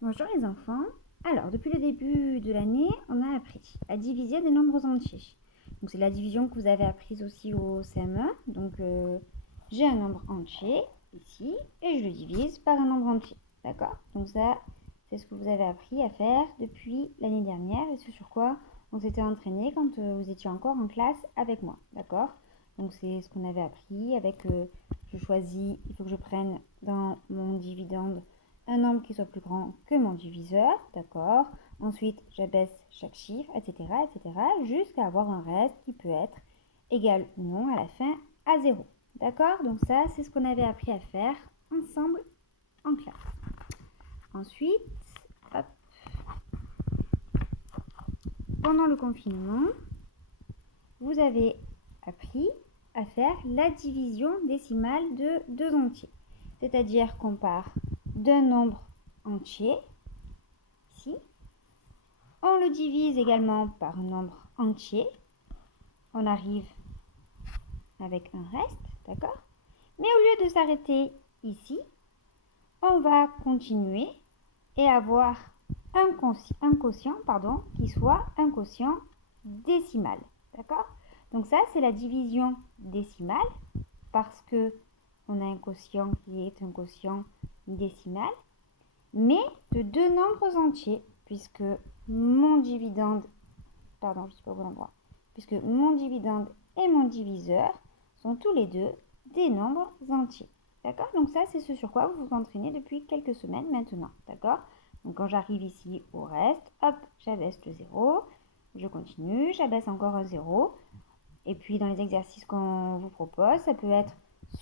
Bonjour les enfants. Alors, depuis le début de l'année, on a appris à diviser des nombres entiers. Donc, c'est la division que vous avez apprise aussi au CM1. Donc, j'ai un nombre entier ici et je le divise par un nombre entier. D'accord? Donc, ça, c'est ce que vous avez appris à faire depuis l'année dernière et ce sur quoi on s'était entraîné quand vous étiez encore en classe avec moi. D'accord? Donc, c'est ce qu'on avait appris avec je choisis, il faut que je prenne dans mon dividende un nombre qui soit plus grand que mon diviseur, d'accord. Ensuite, j'abaisse chaque chiffre, etc., jusqu'à avoir un reste qui peut être égal ou non à la fin à 0. D'accord? Donc ça, c'est ce qu'on avait appris à faire ensemble en classe. Ensuite, hop, pendant le confinement, vous avez appris à faire la division décimale de deux entiers. C'est-à-dire qu'on part d'un nombre entier, ici. On le divise également par un nombre entier. On arrive avec un reste, d'accord? Mais au lieu de s'arrêter ici, on va continuer et avoir un quotient qui soit un quotient décimal, d'accord? Donc ça, c'est la division décimale parce que on a un quotient qui est un quotient décimal, mais de deux nombres entiers, puisque mon dividende, pardon, je ne suis pas au bon endroit, puisque mon dividende et mon diviseur sont tous les deux des nombres entiers. D'accord? Donc ça, c'est ce sur quoi vous vous entraînez depuis quelques semaines maintenant. D'accord? Donc quand j'arrive ici au reste, hop, j'abaisse le 0, je continue, j'abaisse encore un 0. Et puis dans les exercices qu'on vous propose, ça peut être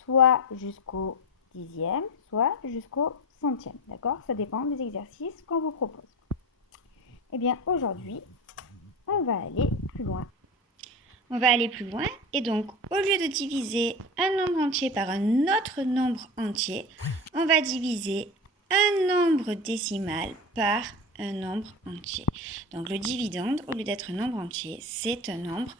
soit jusqu'au dixième, soit jusqu'au centième. D'accord? Ça dépend des exercices qu'on vous propose. Eh bien aujourd'hui, on va aller plus loin. On va aller plus loin et donc au lieu de diviser un nombre entier par un autre nombre entier, on va diviser un nombre décimal par un nombre entier. Donc le dividende, au lieu d'être un nombre entier, c'est un nombre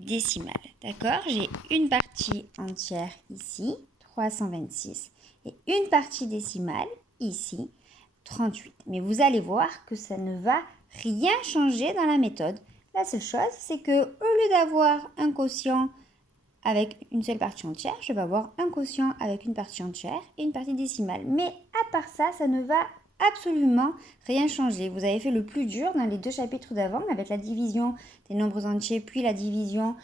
décimal. D'accord? J'ai une partie entière ici, 326, et une partie décimale ici, 38. Mais vous allez voir que ça ne va rien changer dans la méthode. La seule chose, c'est que au lieu d'avoir un quotient avec une seule partie entière, je vais avoir un quotient avec une partie entière et une partie décimale. Mais à part ça, ça ne va absolument rien changer. Vous avez fait le plus dur dans les deux chapitres d'avant avec la division des nombres entiers puis la division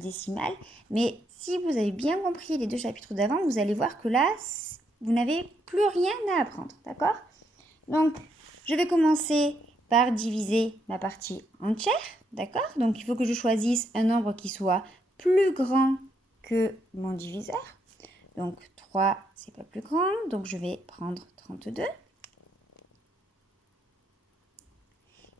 décimale. Mais si vous avez bien compris les deux chapitres d'avant, vous allez voir que là, vous n'avez plus rien à apprendre. D'accord? Donc, je vais commencer par diviser ma partie entière. D'accord? Donc, il faut que je choisisse un nombre qui soit plus grand que mon diviseur. Donc 3, c'est pas plus grand, donc je vais prendre 32.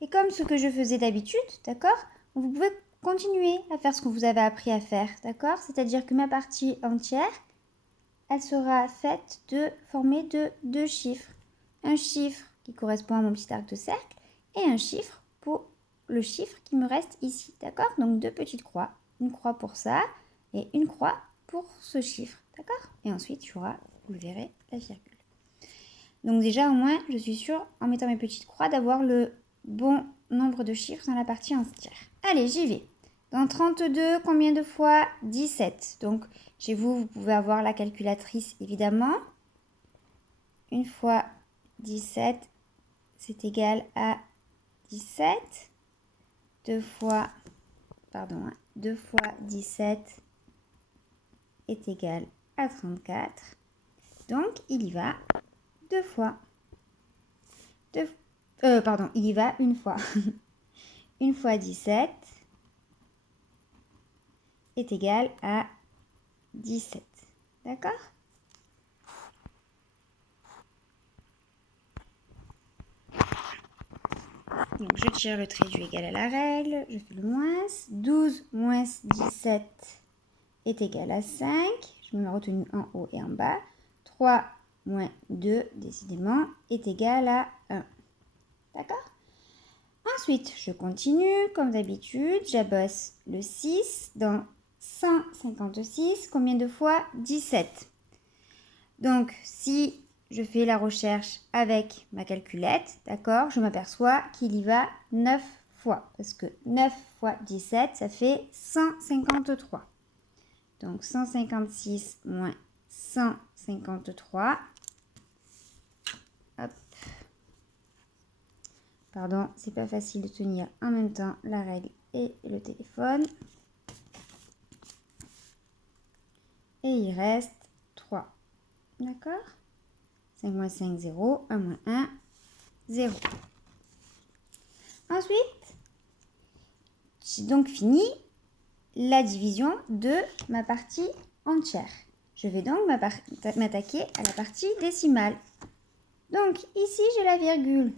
Et comme ce que je faisais d'habitude, d'accord, vous pouvez continuer à faire ce que vous avez appris à faire, d'accord? C'est-à-dire que ma partie entière, elle sera faite formée de deux chiffres. Un chiffre qui correspond à mon petit arc de cercle et un chiffre pour le chiffre qui me reste ici, d'accord? Donc deux petites croix, une croix pour ça et une croix pour ce chiffre, d'accord? Et ensuite, il y aura, vous le verrez, la virgule. Donc déjà, au moins, je suis sûre, en mettant mes petites croix, d'avoir le bon nombre de chiffres dans la partie entière. Allez, j'y vais. Dans 32, combien de fois 17? Donc, chez vous, vous pouvez avoir la calculatrice, évidemment. Une fois 17, c'est égal à 17. 2 fois 17 est égal à 34. Donc, il y va deux fois. Il y va une fois. Une fois 17 est égal à 17. D'accord? Donc, je tire le trait du égal à la règle. Je fais le moins. 12 moins 17 est égal à 5. Je me mets retenu en haut et en bas. 3 moins 2, décidément, est égal à 1. D'accord? Ensuite, je continue. Comme d'habitude, j'abosse le 6 dans 156. Combien de fois 17? Donc, si je fais la recherche avec ma calculette, d'accord, je m'aperçois qu'il y va 9 fois. Parce que 9 fois 17, ça fait 153. Donc 156 moins 153. Hop. Pardon, c'est pas facile de tenir en même temps la règle et le téléphone. Et il reste 3. D'accord? 5 moins 5, 0. 1 moins 1, 0. Ensuite, j'ai donc fini la division de ma partie entière. Je vais donc m'attaquer à la partie décimale. Donc ici, j'ai la virgule.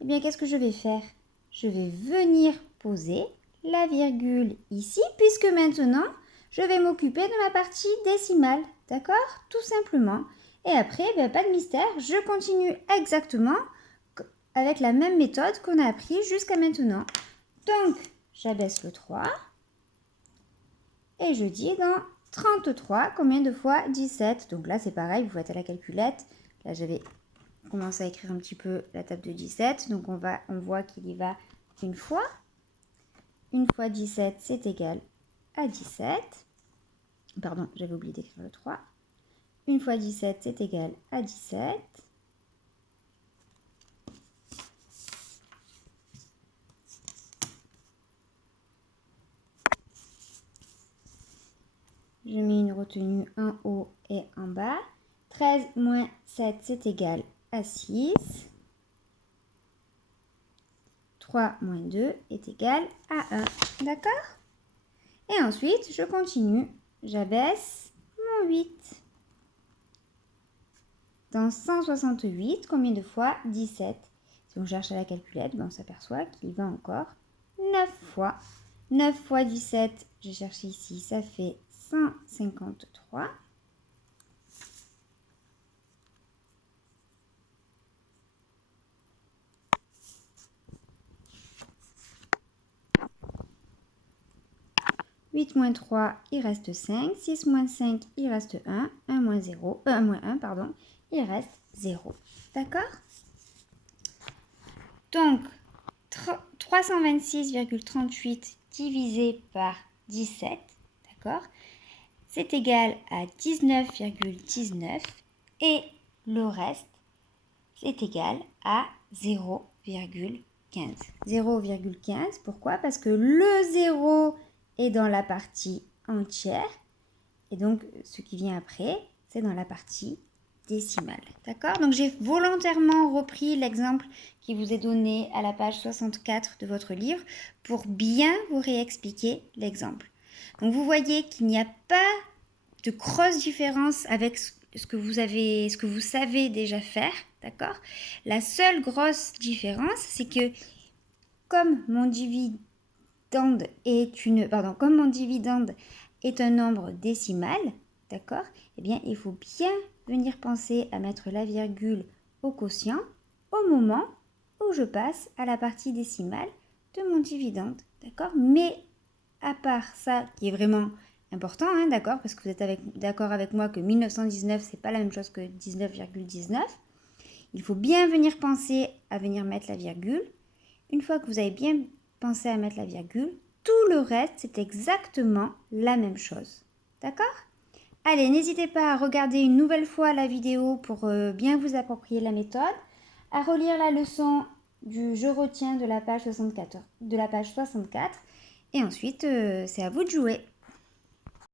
Eh bien, qu'est-ce que je vais faire? Je vais venir poser la virgule ici, puisque maintenant, je vais m'occuper de ma partie décimale. D'accord? Tout simplement. Et après, ben, pas de mystère, je continue exactement avec la même méthode qu'on a appris jusqu'à maintenant. Donc, j'abaisse le 3. Et je dis dans 33, combien de fois 17? Donc là, c'est pareil, vous faites à la calculette. Là, j'avais commencé à écrire un petit peu la table de 17. Donc, on voit qu'il y va une fois. Une fois 17, c'est égal à 17. Pardon, j'avais oublié d'écrire le 3. Une fois 17, c'est égal à 17. Je mets une retenue en haut et en bas. 13 moins 7, c'est égal à 6. 3 moins 2 est égal à 1. D'accord? Et ensuite, je continue. J'abaisse mon 8. Dans 168, combien de fois 17? Si on cherche à la calculette, ben on s'aperçoit qu'il va encore 9 fois. 9 fois 17, j'ai cherché ici, ça fait 153. « 8 moins 3, il reste 5. 6 moins 5, il reste 1. 1 moins 0, 1 moins 1, pardon, il reste 0. D'accord? Donc, 326,38 divisé par 17, d'accord? C'est égal à 19,19 et le reste, c'est égal à 0,15. 0,15, pourquoi? Parce que le 0 est dans la partie entière et donc ce qui vient après, c'est dans la partie décimale. D'accord? Donc j'ai volontairement repris l'exemple qui vous est donné à la page 64 de votre livre pour bien vous réexpliquer l'exemple. Donc vous voyez qu'il n'y a pas de grosse différence avec ce que vous savez déjà faire, d'accord? La seule grosse différence, c'est que comme mon dividende est un nombre décimal, d'accord? Eh bien, il faut bien venir penser à mettre la virgule au quotient au moment où je passe à la partie décimale de mon dividende, d'accord? Mais à part ça, qui est vraiment important, hein, d'accord, parce que vous êtes d'accord avec moi que 1919, c'est pas la même chose que 19,19. Il faut bien venir penser à venir mettre la virgule. Une fois que vous avez bien pensé à mettre la virgule, tout le reste, c'est exactement la même chose. D'accord? Allez, n'hésitez pas à regarder une nouvelle fois la vidéo pour bien vous approprier la méthode, à relire la leçon du Je retiens de la page 64. Et ensuite, c'est à vous de jouer.